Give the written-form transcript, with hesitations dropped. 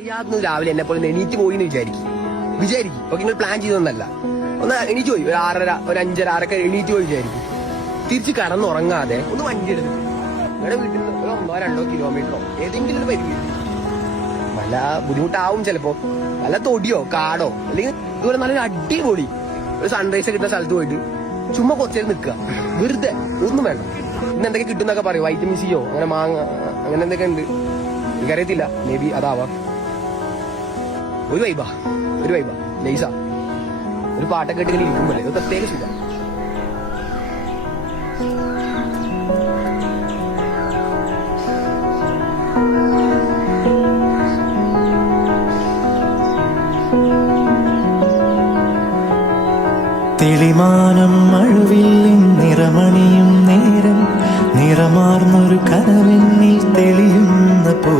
അറിയാവുന്ന രാവിലെ എന്നെ പോലെ എണീറ്റ് പോയി എന്ന് വിചാരിക്കും ഓക്കെ, നിങ്ങൾ പ്ലാൻ ചെയ്തൊന്നല്ല. ഒന്ന് എണീറ്റ് പോയി, ഒരു 6:30 ഒരു 5:30 6 എണീറ്റ് പോയി വിചാരിക്കും. തിരിച്ച് കടന്നുറങ്ങാതെ ഒന്ന് വണ്ടി എടുക്കും. നിങ്ങളുടെ വീട്ടിൽ നിന്ന് ഒരു 1-2 കിലോമീറ്ററോ ഏതെങ്കിലും ഒരു പരിധി വല്ല ബുദ്ധിമുട്ടാവും ചിലപ്പോ. വല്ല തൊടിയോ കാടോ അല്ലെങ്കിൽ ഇതുപോലെ നല്ലൊരു അടിപൊളി ഒരു സൺറൈസ് കിട്ടുന്ന സ്ഥലത്ത് പോയിട്ട് ചുമ്മാ കുറച്ചേരം നിൽക്കുക, വെറുതെ ഒന്നും വേണ്ട. ഇന്ന് എന്തൊക്കെ കിട്ടുന്നൊക്കെ പറയും, വൈറ്റമിൻ സിയോ അങ്ങനെ മാങ്ങ അങ്ങനെ എന്തൊക്കെ ഉണ്ട് എനിക്കറിയത്തില്ല, മേ ബി അതാവാം. ഒരു വൈബാ നൈസാ, ഒരു പാട്ടൊക്കെ ഇട്ട് ഇങ്ങനെ ഇരിക്കുമ്പോഴേ ഒരു പ്രത്യേക സുഖം. തെളിമാനം മഴവില്ലിൻ നിറമണിയും നേരം നിറമാർന്നൊരു കനവെന്നിൽ തെളിയുന്ന പോ